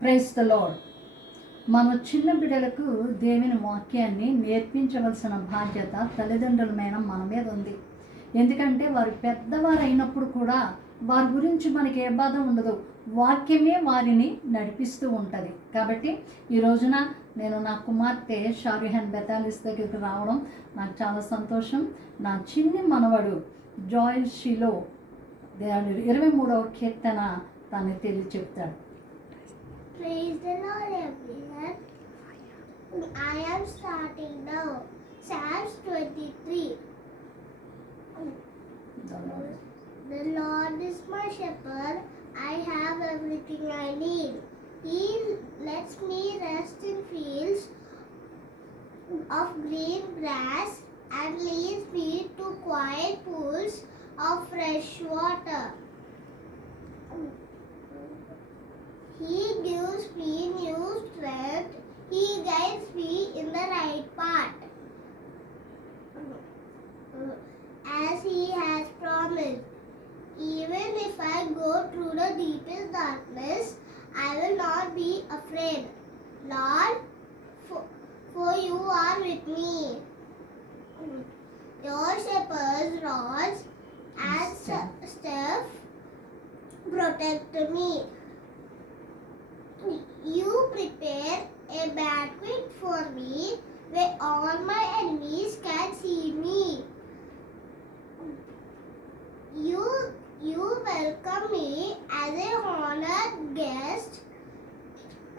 Praise the lord. మన చిన్న బిడ్డలకు దేవుని వాక్యాన్ని నేర్పించవలసిన బాధ్యత తల్లిదండ్రులమైన మన మీద ఉంది. ఎందుకంటే వారు పెద్దవారు అయినప్పుడు కూడా వారి గురించి మనకి ఏ బాధ ఉండదు, వాక్యమే వారిని నడిపిస్తూ ఉంటుంది. కాబట్టి ఈ రోజున నేను నా కుమార్తె షారిహన్ బెతాలిస్ దగ్గరికి రావడం నాకు చాలా సంతోషం. నా చిన్ని మనవడు జాయిల్ షిలో 23వ కీర్తన తను చెప్తాడు. Praise the Lord, everyone. I am starting now. Psalms 23. The Lord is my shepherd. I have everything I need. He lets me rest in fields of green grass and leads me to quiet pools of fresh water. He gives me new strength. He guides me in the right path, as He has promised. Even if I go through the deepest darkness, I will not be afraid. Lord, for You are with me. Your shepherd's rods and staff protect me. You prepare a banquet for me where all my enemies can see me. You welcome me as a honored guest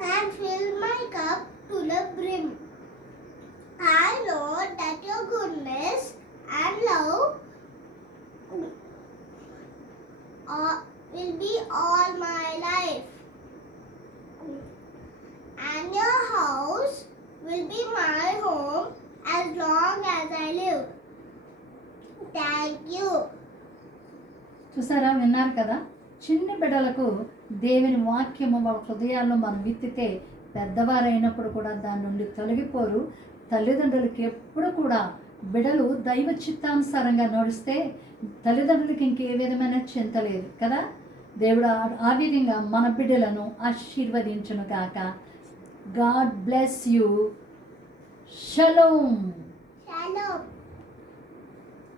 and fill my cup to the brim. I know that Your goodness and love will be all my life. And Your house will be my home as long as I live. Thank you. చూసారా, విన్నారు కదా? చిన్న బిడ్డలకు దేవుని వాక్యము వాళ్ళ హృదయాల్లో మనం విత్తితే పెద్దవారైనప్పుడు కూడా దాని నుండి తొలగిపోరు. తల్లిదండ్రులకి ఎప్పుడు కూడా బిడ్డలు దైవ చిత్తానుసారంగా నడిస్తే తల్లిదండ్రులకి ఇంకే విధమైన చింత లేదు కదా. దేవుడు ఆ విధంగా మన బిడ్డలను ఆశీర్వదించును గాక. God bless you. Shalom. Shalom.